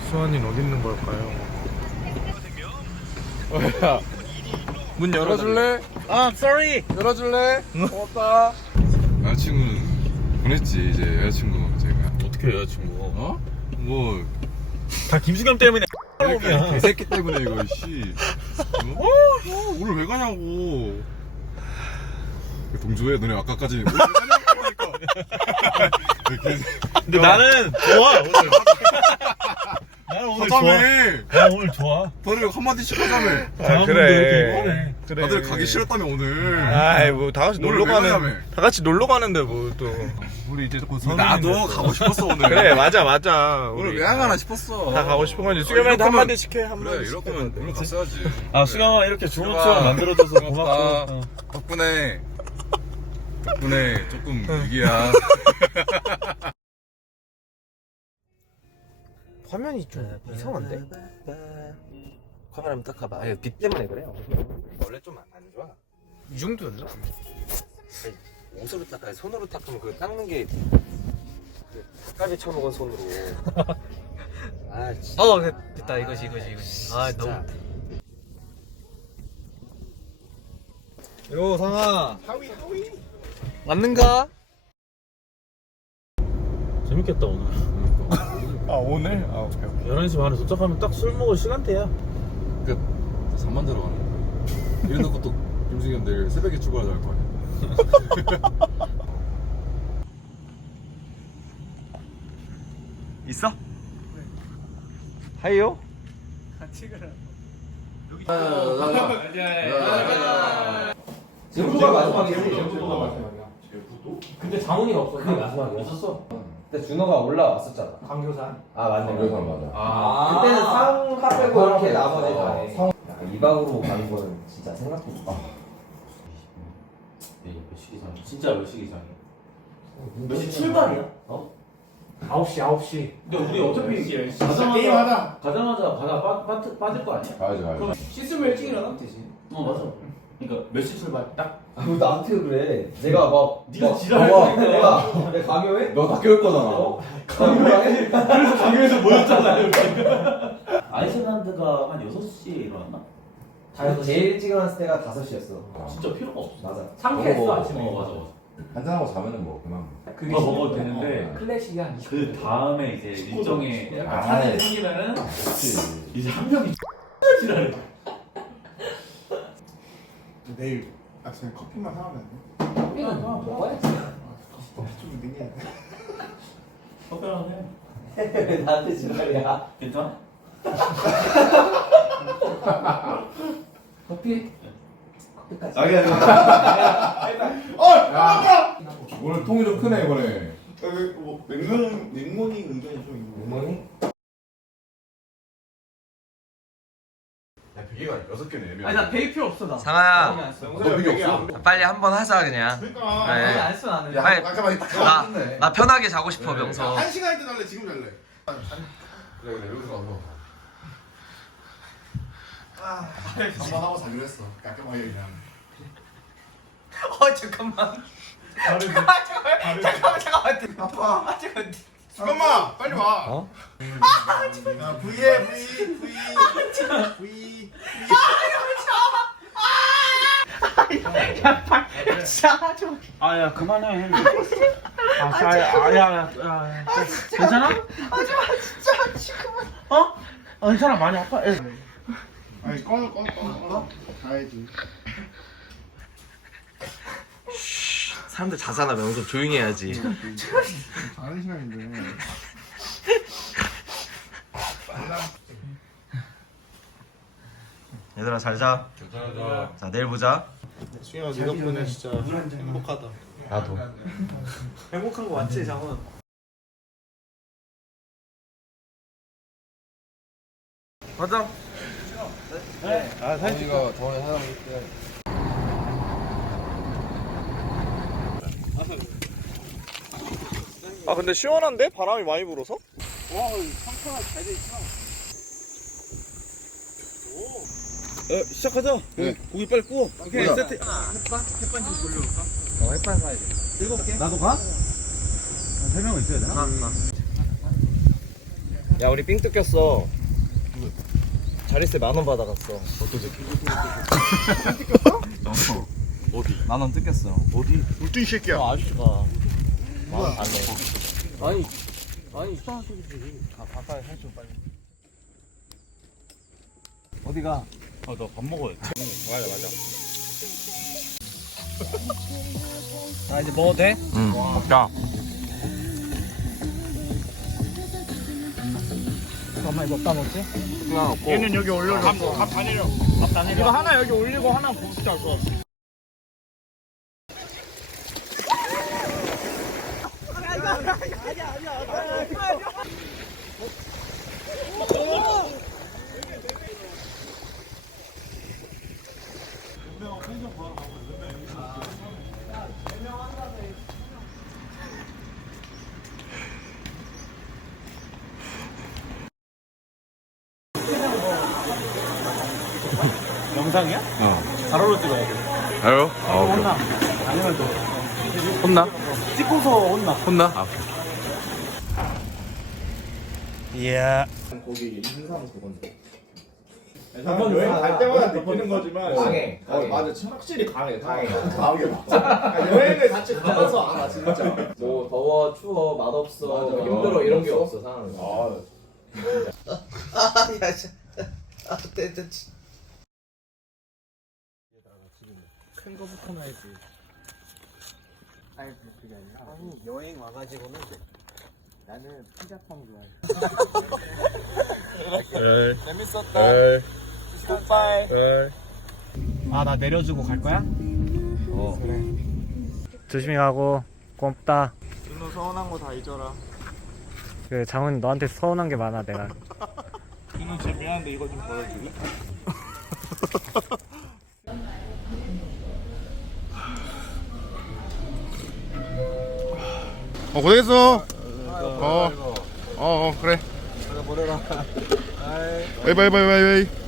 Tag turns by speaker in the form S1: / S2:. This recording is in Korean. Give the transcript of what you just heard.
S1: 수환이는 어디 있는 걸까요? 야, 문 열어줄래?
S2: 아, sorry.
S1: 열어줄래? 고맙다.
S3: 여자친구는 보냈지 이제 여자친구 제가
S2: 어떻게 여자친구?
S3: 어? 뭐
S2: 다 김수겸 때문에.
S3: 그러니까 개새끼 때문에 이거 씨 오늘 왜 가냐고 동조해 너네 아까까지 오늘 왜 가냐고 하니까
S2: 근데 나는 좋아 오늘. 나는 오늘 좋아.
S3: 하자며
S2: 나 오늘 좋아.
S3: 다들 한마디씩 하자며
S1: 아, 그래. 그래.
S3: 다들 가기 싫었다며 오늘
S1: 아이 뭐 다 같이
S3: 오늘
S1: 놀러
S3: 왜
S1: 가는
S3: 가냐며.
S1: 다 같이 놀러 가는데 뭐 또 우리 이제 곧 성인인데
S3: 나도
S1: 또.
S3: 가고 싶었어 오늘
S1: 그래 맞아
S3: 오늘
S1: 우리
S3: 왜 안 가나 싶었어
S1: 다 가고 싶은 건지 수겸이한테
S3: 이럴
S1: 한
S3: 거면-
S1: 마디씩 해 한
S3: 그래
S1: 마디씩
S3: 이럴 거면 오늘 갔어야지
S2: 아, 수경아 이렇게 좋은
S3: 수경아,
S2: 추억 만들어줘서
S3: 고맙다.
S2: 고맙고.
S3: 덕분에 조금 위기야
S1: 화면이 좀 이상한데?
S4: 카메라 한번 딱 가봐. 아니, 빛 때문에 그래요. 원래 좀 안 좋아.
S1: 이 정도였나?
S4: 옷으로 닦아야 손으로 닦으면 그 닦는 게 닭갈비 쳐먹은 손으로. 아 진짜.
S1: 됐다 이거지 아
S4: 진짜.
S2: 요 상아.
S1: 맞는가?
S2: 재밌겠다 오늘.
S1: 아 오늘? 아 오케이
S2: 11시 반에 도착하면 딱 술 먹을 시간대야.
S3: 끝 3만 대로 가는 거야 이런 놓고 또 김승현 내일 새벽에 출발하자 할 거 아니야
S1: 있어? 하이요?
S4: 제부도가 마지막이지. 제부도가 마지막이야. 근데 장훈이가 없어. 그게 마지막이야. 없었어. 근데 준호가 올라왔었잖아.
S5: 광교산.
S4: 아 맞네.
S3: 강교산 맞아
S4: 그때는 상카 빼고 이렇게 나머지 다 해. 2박으로 가는 거는 진짜 생각도 못 해. 몇 시기상? 진짜 몇 시기상이야? 몇 시 출발이야? 어?
S5: 9시.
S4: 근데 우리 어차피
S5: 진짜 게임하다.
S4: 가자마자 바다 빠질 거 아니야?
S3: 가야지
S5: 씻으면 일찍 일어나면 되지.
S4: 맞아. 그러니까 몇 시 출발? 딱. 왜 나한테 그래? 내가 막 네가
S5: 지랄하니까.
S4: 내가 강요해?
S3: 너 다 깨울 거잖아
S4: 강요해?
S5: 그래서 강요해서 모였잖아요.
S6: 아이슬란드가 한 6시에 일어났나?
S4: 제일 일찍 일어났을 때가 5시였어.
S6: 진짜 필요가 없어.
S4: 맞아.
S5: 상쾌했어 아침에.
S6: 맞아.
S3: 한잔하고 자면은 뭐 그만
S5: 그게
S6: 그거 먹어도 되는데
S5: 클래식이 한 20분.
S6: 그 다음에 이제 일정에 약간
S3: 아,
S6: 차질이 생기면은
S3: 그렇지
S6: 이제 한 명이 지랄해.
S7: 내일 아침에 커피만 사오면 돼?
S5: 커피는 먹어야지.
S7: 커피 좀 늦게 해.
S6: 커피랑 해.
S4: 왜 나한테 지랄이야?
S6: 괜찮아?
S5: 커피? 커피까지.
S3: 오늘 통이 좀 크네 이번에
S7: 뭐 냉모닝 은근히 좀 있는 거.
S4: 뭐니?
S3: 야 베개가 6개네 애매하게
S5: 아니 나 베이 필요 없어 나.
S8: 상아야
S3: 너 베개 없어?
S8: 빨리 한번 하자 그냥.
S7: 그러니까
S8: 네.
S5: 안 했어 나는.
S8: 빨리
S7: 잠깐만 딱
S8: 나 편하게 자고 싶어
S3: 네.
S8: 명서.
S7: 1시간 있다 잘래 지금 잘래.
S3: 그래 여기서 가서
S7: 한번 하고 자기로 했어. 깔끔하게 그냥.
S5: 잠깐만.
S7: 아빠. 잠깐만 빨리 와.
S1: 어?
S7: 야, V에 V.
S2: 아야 그만해. 아야 괜찮아?
S5: 진짜 지금.
S2: 괜찮아 많이 아파.
S7: 아니 꺼. 가야지.
S8: 사람들 자잖아 명서 조용히 해야지.
S7: 다른 시간인데.
S8: 얘들아 잘 자. 자 내일 보자.
S1: 수영아 네 덕분에 진짜 행복하다.
S8: 나도.
S5: 행복한 거 맞지 장훈?
S1: 맞아. 아 사진 찍어.
S3: 저번에 사장 때
S1: 아 근데 시원한데? 바람이 많이 불어서? 시작하자.
S3: 네.
S1: 고기 빨리 구워.
S5: 오케이
S3: 뭐야?
S5: 세트. 햇반 좀 돌려볼까?
S4: 햇반 사야 돼.
S5: 7개.
S2: 나도 가? 3명은 있어야 되나?
S4: 야 우리 삥 뜯겼어. 자릿세 10,000원 받아갔어.
S3: 어떤 새끼?
S4: 어디? 10,000원 뜯겼어.
S2: 어디? 울뚱이 새끼야.
S1: 아저씨가
S4: 뭐야? 아니
S1: 이상한 소리지. 바다에 살좀 빨리.
S4: 어디가?
S2: 너 밥 먹어야 돼.
S1: 맞아.
S5: 나 이제 먹어도 돼?
S3: 응 먹자.
S5: 엄마 이거 먹다 먹지?
S3: 그냥 없고.
S2: 얘는 여기 올려줘. 밥다 내려. 밥다 내려.
S5: 이거 하나 여기 올리고 하나 부스터 할 거야. 영상이야? 가로로 찍어야 돼.
S3: 알어? 아 오케이.
S5: 아니면 또
S3: 혼나?
S5: 찍고서 혼나.
S3: 혼나? 아 오케이.
S2: 이야.
S7: 한번 여행 갈 때마다 느끼는 거지만
S4: 강해.
S7: 맞아 확실히 강해 강하게 맞아 여행을 같이 가면서 알아 진짜
S4: 뭐 더워 추워 맛없어
S7: 맞아.
S4: 힘들어 이런 게 없어 상황이.
S5: 큰 거부터 놔야지. 아니 그게 아니라 여행 와가지고는 나는 피자빵 좋아해.
S1: 재밌었다.
S5: 굿바이. 아 나 내려주고 갈 거야? 그래. 조심히 가고 고맙다.
S1: 준호 서운한 거 다 잊어라.
S5: 그 장훈이 너한테 서운한 게 많아 내가.
S1: 준호 진짜 미안한데 이거 좀 보여줄래?
S2: 고생했어. 그래.
S1: 버려라.
S2: 바이바이.